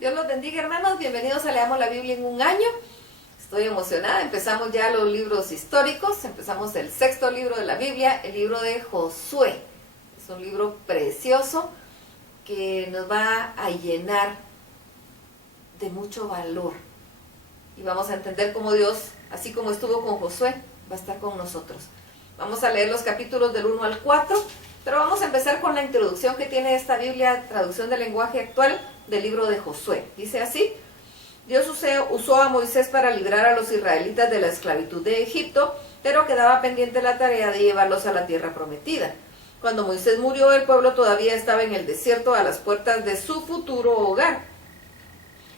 Dios los bendiga, hermanos. Bienvenidos a Leamos la Biblia en un año. Estoy emocionada. Empezamos ya los libros históricos. Empezamos el 6º libro de la Biblia, el libro de Josué. Es un libro precioso que nos va a llenar de mucho valor. Y vamos a entender cómo Dios, así como estuvo con Josué, va a estar con nosotros. Vamos a leer los capítulos del 1 al 4, pero vamos a empezar con la introducción que tiene esta Biblia, traducción del lenguaje actual del libro de Josué. Dice así: Dios usó a Moisés para librar a los israelitas de la esclavitud de Egipto, pero quedaba pendiente la tarea de llevarlos a la tierra prometida. Cuando Moisés murió, el pueblo todavía estaba en el desierto a las puertas de su futuro hogar.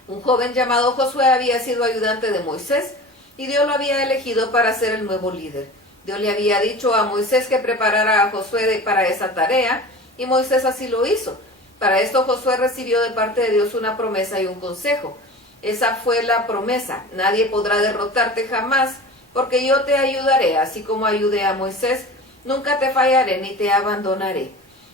Un joven llamado Josué había sido ayudante de Moisés y Dios lo había elegido para ser el nuevo líder. Dios le había dicho a Moisés que preparara a Josué para esa tarea, y Moisés así lo hizo. Para esto Josué recibió de parte de Dios una promesa y un consejo. Esa fue la promesa: nadie podrá derrotarte jamás, porque yo te ayudaré, así como ayudé a Moisés. Nunca te fallaré ni te abandonaré.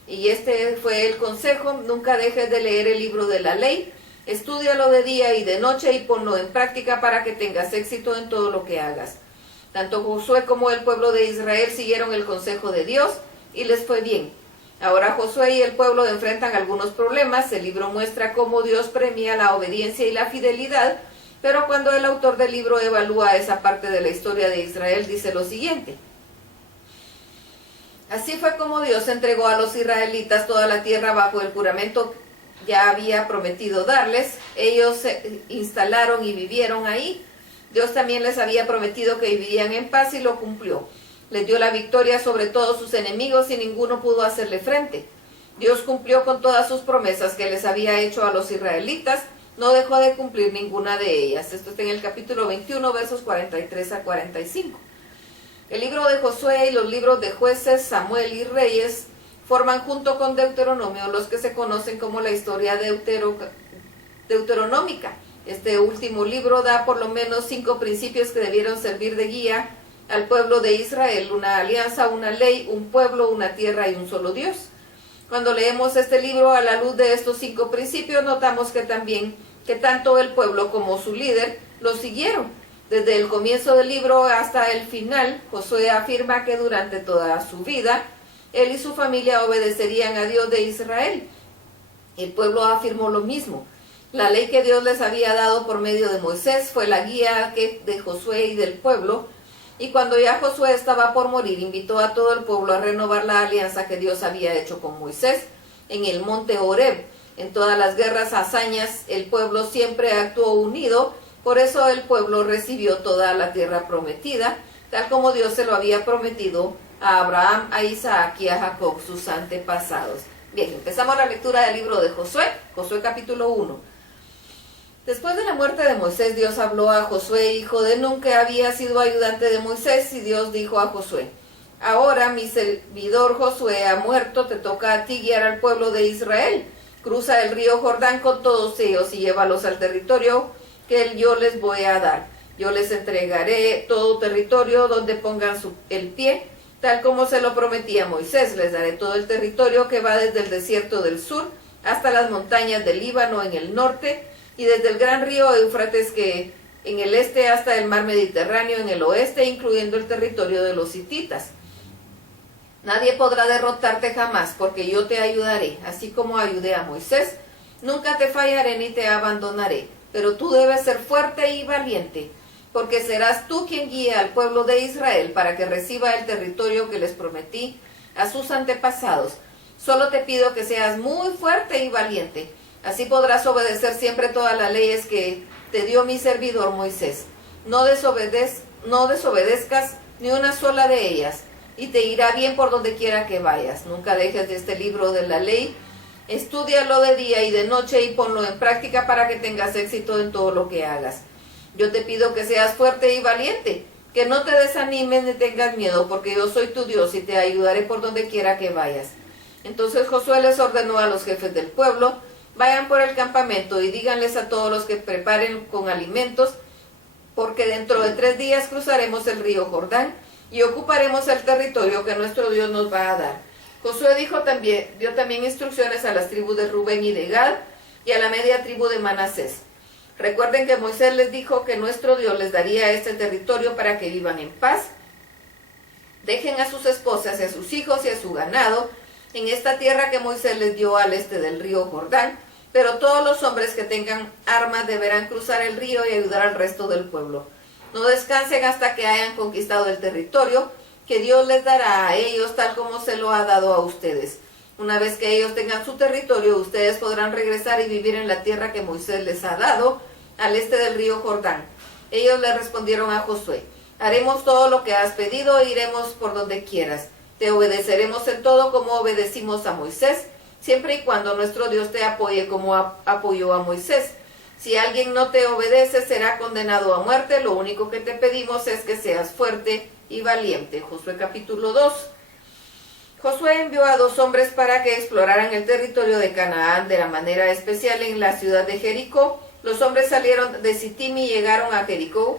Y este fue el consejo: nunca dejes de leer el libro de la ley. Estúdialo de día y de noche y ponlo en práctica para que tengas éxito en todo lo que hagas. Tanto Josué como el pueblo de Israel siguieron el consejo de Dios y les fue bien. Ahora Josué y el pueblo enfrentan algunos problemas. El libro muestra cómo Dios premia la obediencia y la fidelidad, pero cuando el autor del libro evalúa esa parte de la historia de Israel, dice lo siguiente: así fue como Dios entregó a los israelitas toda la tierra bajo el juramento que ya había prometido darles. Ellos se instalaron y vivieron ahí. Dios también les había prometido que vivirían en paz y lo cumplió. Les dio la victoria sobre todos sus enemigos y ninguno pudo hacerle frente. Dios cumplió con todas sus promesas que les había hecho a los israelitas. No dejó de cumplir ninguna de ellas. Esto está en el capítulo 21, versos 43 a 45. El libro de Josué y los libros de Jueces, Samuel y Reyes forman junto con Deuteronomio los que se conocen como la historia deuteronómica. Este último libro da por lo menos 5 principios que debieron servir de guía al pueblo de Israel: una alianza, una ley, un pueblo, una tierra y un solo Dios. Cuando leemos este libro a la luz de estos 5 principios, notamos que tanto el pueblo como su líder lo siguieron. Desde el comienzo del libro hasta el final, Josué afirma que durante toda su vida, él y su familia obedecerían a Dios de Israel. El pueblo afirmó lo mismo. La ley que Dios les había dado por medio de Moisés fue la guía de Josué y del pueblo. Y cuando ya Josué estaba por morir, invitó a todo el pueblo a renovar la alianza que Dios había hecho con Moisés en el monte Horeb. En todas las guerras, hazañas, el pueblo siempre actuó unido. Por eso el pueblo recibió toda la tierra prometida, tal como Dios se lo había prometido a Abraham, a Isaac y a Jacob, sus antepasados. Bien, empezamos la lectura del libro de Josué, Josué capítulo 1. Después de la muerte de Moisés, Dios habló a Josué, hijo de Nun, que había sido ayudante de Moisés, y Dios dijo a Josué: ahora mi servidor Josué ha muerto, te toca a ti guiar al pueblo de Israel. Cruza el río Jordán con todos ellos y llévalos al territorio que yo les voy a dar. Yo les entregaré todo territorio donde pongan el pie, tal como se lo prometí a Moisés. Les daré todo el territorio que va desde el desierto del sur hasta las montañas del Líbano en el norte, y desde el gran río Éufrates que en el este hasta el mar Mediterráneo en el oeste, incluyendo el territorio de los hititas. Nadie podrá derrotarte jamás, porque yo te ayudaré, así como ayudé a Moisés. Nunca te fallaré ni te abandonaré, pero tú debes ser fuerte y valiente, porque serás tú quien guíe al pueblo de Israel para que reciba el territorio que les prometí a sus antepasados. Solo te pido que seas muy fuerte y valiente. Así podrás obedecer siempre todas las leyes que te dio mi servidor Moisés. No desobedezcas ni una sola de ellas, y te irá bien por donde quiera que vayas. Nunca dejes de este libro de la ley. Estúdialo de día y de noche y ponlo en práctica para que tengas éxito en todo lo que hagas. Yo te pido que seas fuerte y valiente, que no te desanimes ni tengas miedo, porque yo soy tu Dios y te ayudaré por donde quiera que vayas. Entonces Josué les ordenó a los jefes del pueblo: vayan por el campamento y díganles a todos los que preparen con alimentos, porque dentro de 3 días cruzaremos el río Jordán y ocuparemos el territorio que nuestro Dios nos va a dar. Josué dio también instrucciones a las tribus de Rubén y de Gad, y a la media tribu de Manasés. Recuerden que Moisés les dijo que nuestro Dios les daría este territorio para que vivan en paz. Dejen a sus esposas y a sus hijos y a su ganado en esta tierra que Moisés les dio al este del río Jordán, pero todos los hombres que tengan armas deberán cruzar el río y ayudar al resto del pueblo. No descansen hasta que hayan conquistado el territorio que Dios les dará a ellos tal como se lo ha dado a ustedes. Una vez que ellos tengan su territorio, ustedes podrán regresar y vivir en la tierra que Moisés les ha dado al este del río Jordán. Ellos le respondieron a Josué: haremos todo lo que has pedido e iremos por donde quieras. Te obedeceremos en todo como obedecimos a Moisés, siempre y cuando nuestro Dios te apoye como apoyó a Moisés. Si alguien no te obedece, será condenado a muerte. Lo único que te pedimos es que seas fuerte y valiente. Josué capítulo 2. Josué envió a 2 hombres para que exploraran el territorio de Canaán de la manera especial en la ciudad de Jericó. Los hombres salieron de Sittim y llegaron a Jericó.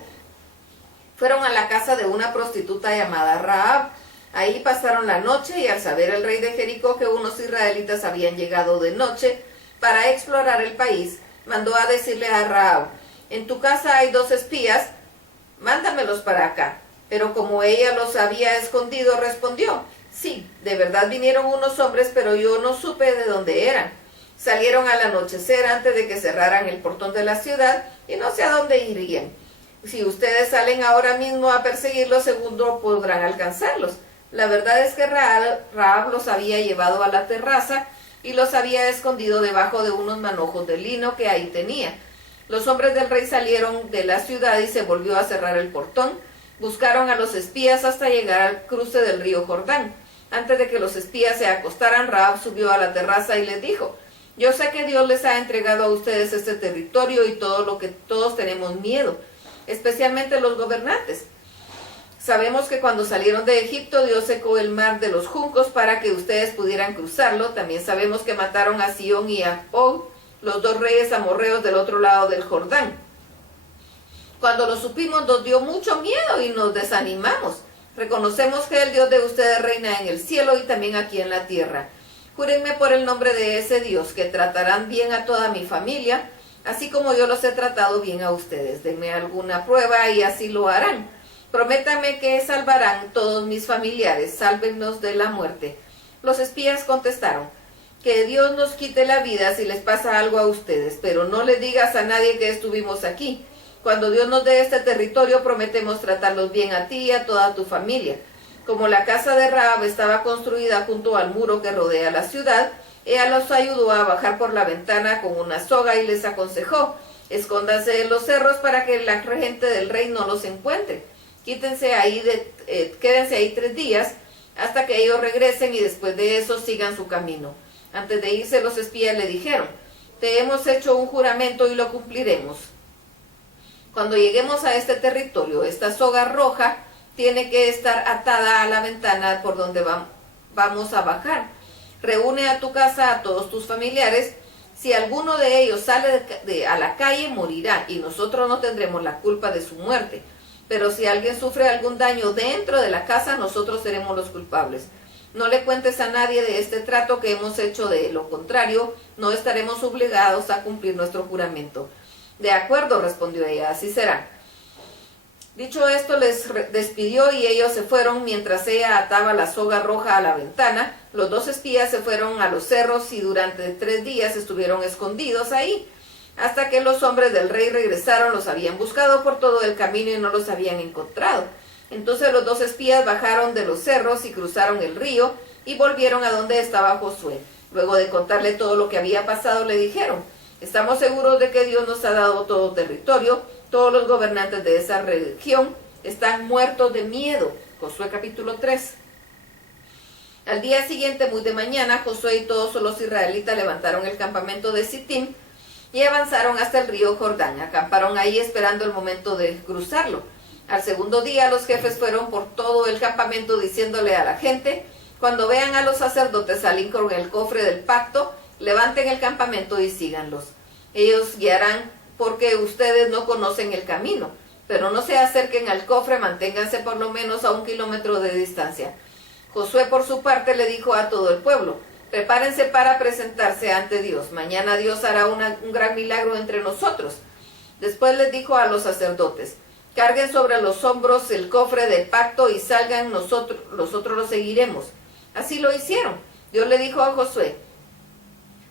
Fueron a la casa de una prostituta llamada Rahab. Ahí pasaron la noche, y al saber el rey de Jericó que unos israelitas habían llegado de noche para explorar el país, mandó a decirle a Rahab: en tu casa hay 2 espías, mándamelos para acá. Pero como ella los había escondido, respondió: sí, de verdad vinieron unos hombres, pero yo no supe de dónde eran. Salieron al anochecer antes de que cerraran el portón de la ciudad y no sé a dónde irían. Si ustedes salen ahora mismo a perseguirlos, seguro podrán alcanzarlos. La verdad es que Rahab los había llevado a la terraza y los había escondido debajo de unos manojos de lino que ahí tenía. Los hombres del rey salieron de la ciudad y se volvió a cerrar el portón. Buscaron a los espías hasta llegar al cruce del río Jordán. Antes de que los espías se acostaran, Rahab subió a la terraza y les dijo: yo sé que Dios les ha entregado a ustedes este territorio y todo lo que todos tenemos miedo, especialmente los gobernantes. Sabemos que cuando salieron de Egipto, Dios secó el mar de los juncos para que ustedes pudieran cruzarlo. También sabemos que mataron a Sihón y a Og, los 2 reyes amorreos del otro lado del Jordán. Cuando lo supimos, nos dio mucho miedo y nos desanimamos. Reconocemos que el Dios de ustedes reina en el cielo y también aquí en la tierra. Júrenme por el nombre de ese Dios que tratarán bien a toda mi familia, así como yo los he tratado bien a ustedes. Denme alguna prueba y así lo harán. Prométanme que salvarán todos mis familiares, sálvennos de la muerte. Los espías contestaron: que Dios nos quite la vida si les pasa algo a ustedes, pero no le digas a nadie que estuvimos aquí. Cuando Dios nos dé este territorio, prometemos tratarlos bien a ti y a toda tu familia. Como la casa de Rahab estaba construida junto al muro que rodea la ciudad, ella los ayudó a bajar por la ventana con una soga y les aconsejó: escóndanse en los cerros para que la gente del rey no los encuentre. Quédense ahí 3 días hasta que ellos regresen y después de eso sigan su camino. Antes de irse, los espías le dijeron: te hemos hecho un juramento y lo cumpliremos. Cuando lleguemos a este territorio, esta soga roja tiene que estar atada a la ventana por donde vamos a bajar. Reúne a tu casa a todos tus familiares. Si alguno de ellos sale a la calle, morirá y nosotros no tendremos la culpa de su muerte. Pero si alguien sufre algún daño dentro de la casa, nosotros seremos los culpables. No le cuentes a nadie de este trato que hemos hecho, de lo contrario, no estaremos obligados a cumplir nuestro juramento. De acuerdo, respondió ella, así será. Dicho esto, les despidió y ellos se fueron mientras ella ataba la soga roja a la ventana. Los 2 espías se fueron a los cerros y durante 3 días estuvieron escondidos ahí. Hasta que los hombres del rey regresaron, los habían buscado por todo el camino y no los habían encontrado. Entonces los 2 espías bajaron de los cerros y cruzaron el río y volvieron a donde estaba Josué. Luego de contarle todo lo que había pasado, le dijeron: estamos seguros de que Dios nos ha dado todo territorio. Todos los gobernantes de esa región están muertos de miedo. Josué capítulo 3. Al día siguiente, muy de mañana, Josué y todos los israelitas levantaron el campamento de Sittim y avanzaron hasta el río Jordán. Acamparon ahí esperando el momento de cruzarlo. Al segundo día, los jefes fueron por todo el campamento diciéndole a la gente: cuando vean a los sacerdotes salir con el cofre del pacto, levanten el campamento y síganlos. Ellos guiarán porque ustedes no conocen el camino, pero no se acerquen al cofre, manténganse por lo menos a 1 kilómetro de distancia. Josué por su parte le dijo a todo el pueblo: prepárense para presentarse ante Dios. Mañana Dios hará un gran milagro entre nosotros. Después les dijo a los sacerdotes, carguen sobre los hombros el cofre del pacto y salgan, nosotros lo seguiremos. Así lo hicieron. Dios le dijo a Josué,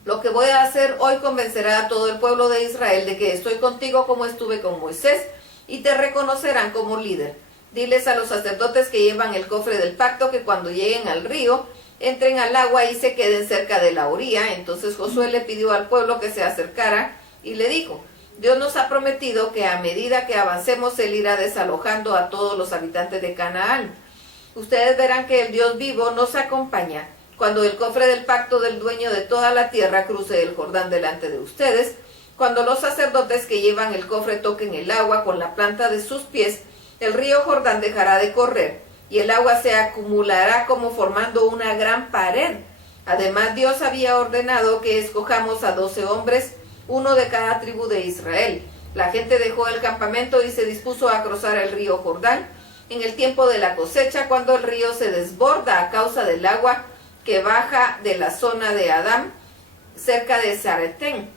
lo que voy a hacer hoy convencerá a todo el pueblo de Israel de que estoy contigo como estuve con Moisés, y te reconocerán como líder. Diles a los sacerdotes que llevan el cofre del pacto que cuando lleguen al río, entren al agua y se queden cerca de la orilla. Entonces Josué le pidió al pueblo que se acercara y le dijo, Dios nos ha prometido que a medida que avancemos Él irá desalojando a todos los habitantes de Canaán. Ustedes verán que el Dios vivo nos acompaña cuando el cofre del pacto del dueño de toda la tierra cruce el Jordán delante de ustedes, cuando los sacerdotes que llevan el cofre toquen el agua con la planta de sus pies, el río Jordán dejará de correr y el agua se acumulará como formando una gran pared. Además, Dios había ordenado que escojamos a 12 hombres, uno de cada tribu de Israel. La gente dejó el campamento y se dispuso a cruzar el río Jordán en el tiempo de la cosecha, cuando el río se desborda a causa del agua que baja de la zona de Adán, cerca de Zaretén.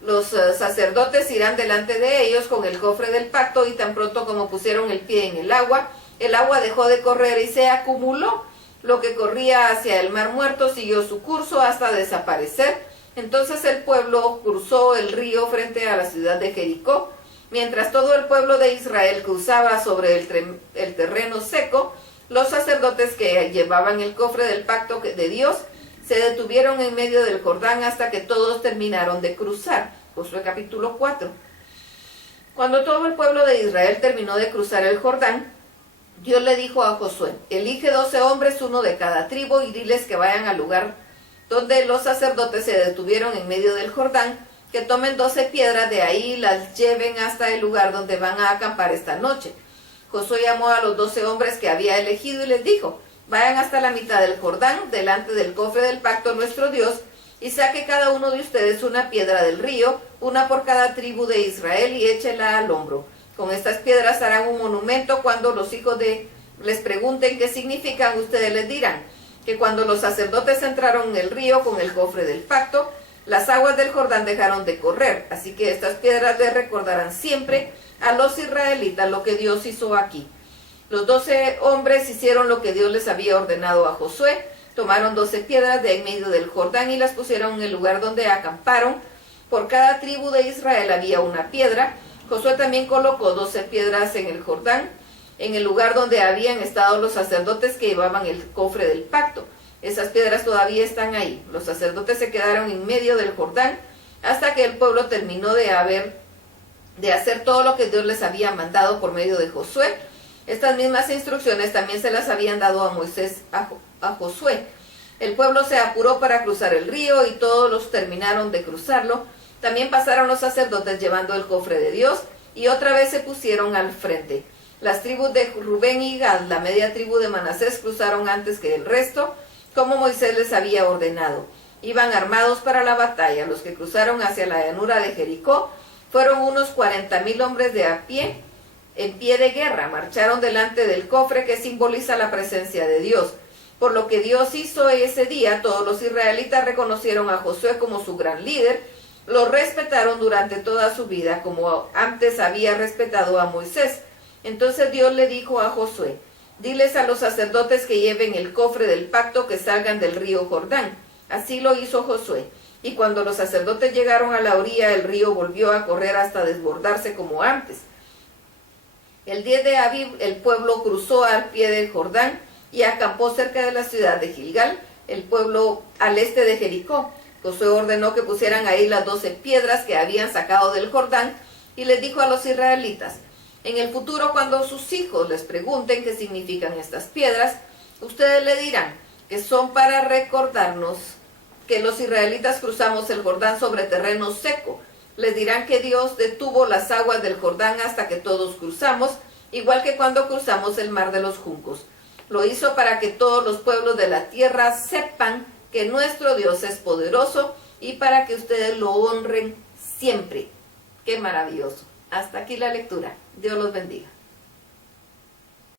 Los sacerdotes irán delante de ellos con el cofre del pacto, y tan pronto como pusieron el pie en el agua dejó de correr y se acumuló. Lo que corría hacia el mar muerto siguió su curso hasta desaparecer. Entonces el pueblo cruzó el río frente a la ciudad de Jericó. Mientras todo el pueblo de Israel cruzaba sobre el terreno seco, los sacerdotes que llevaban el cofre del pacto de Dios se detuvieron en medio del Jordán hasta que todos terminaron de cruzar. Josué capítulo 4. Cuando todo el pueblo de Israel terminó de cruzar el Jordán, Dios le dijo a Josué, elige 12 hombres, uno de cada tribu, y diles que vayan al lugar donde los sacerdotes se detuvieron en medio del Jordán, que tomen 12 piedras de ahí y las lleven hasta el lugar donde van a acampar esta noche. Josué llamó a los 12 hombres que había elegido y les dijo, vayan hasta la mitad del Jordán, delante del cofre del pacto nuestro Dios, y saque cada uno de ustedes una piedra del río, una por cada tribu de Israel, y échela al hombro. Con estas piedras harán un monumento. Cuando los hijos les pregunten qué significan, ustedes les dirán que cuando los sacerdotes entraron en el río con el cofre del pacto, las aguas del Jordán dejaron de correr. Así que estas piedras les recordarán siempre a los israelitas lo que Dios hizo aquí. Los 12 hombres hicieron lo que Dios les había ordenado a Josué. Tomaron 12 piedras de en medio del Jordán y las pusieron en el lugar donde acamparon. Por cada tribu de Israel había una piedra. Josué también colocó 12 piedras en el Jordán, en el lugar donde habían estado los sacerdotes que llevaban el cofre del pacto. Esas piedras todavía están ahí. Los sacerdotes se quedaron en medio del Jordán hasta que el pueblo terminó de hacer todo lo que Dios les había mandado por medio de Josué. Estas mismas instrucciones también se las habían dado a Moisés, a Josué. El pueblo se apuró para cruzar el río y todos los terminaron de cruzarlo. También pasaron los sacerdotes llevando el cofre de Dios y otra vez se pusieron al frente. Las tribus de Rubén y Gad, la media tribu de Manasés, cruzaron antes que el resto, como Moisés les había ordenado. Iban armados para la batalla. Los que cruzaron hacia la llanura de Jericó fueron unos 40,000 hombres de a pie, en pie de guerra. Marcharon delante del cofre que simboliza la presencia de Dios. Por lo que Dios hizo ese día, todos los israelitas reconocieron a Josué como su gran líder. Lo respetaron durante toda su vida, como antes había respetado a Moisés. Entonces Dios le dijo a Josué, diles a los sacerdotes que lleven el cofre del pacto que salgan del río Jordán. Así lo hizo Josué. Y cuando los sacerdotes llegaron a la orilla, el río volvió a correr hasta desbordarse como antes. El 10 de Abib, el pueblo cruzó al pie del Jordán y acampó cerca de la ciudad de Gilgal, el pueblo al este de Jericó. Josué ordenó que pusieran ahí las 12 piedras que habían sacado del Jordán y les dijo a los israelitas, en el futuro cuando sus hijos les pregunten qué significan estas piedras, ustedes le dirán que son para recordarnos que los israelitas cruzamos el Jordán sobre terreno seco. Les dirán que Dios detuvo las aguas del Jordán hasta que todos cruzamos, igual que cuando cruzamos el mar de los juncos. Lo hizo para que todos los pueblos de la tierra sepan que nuestro Dios es poderoso y para que ustedes lo honren siempre. ¡Qué maravilloso! Hasta aquí la lectura. Dios los bendiga.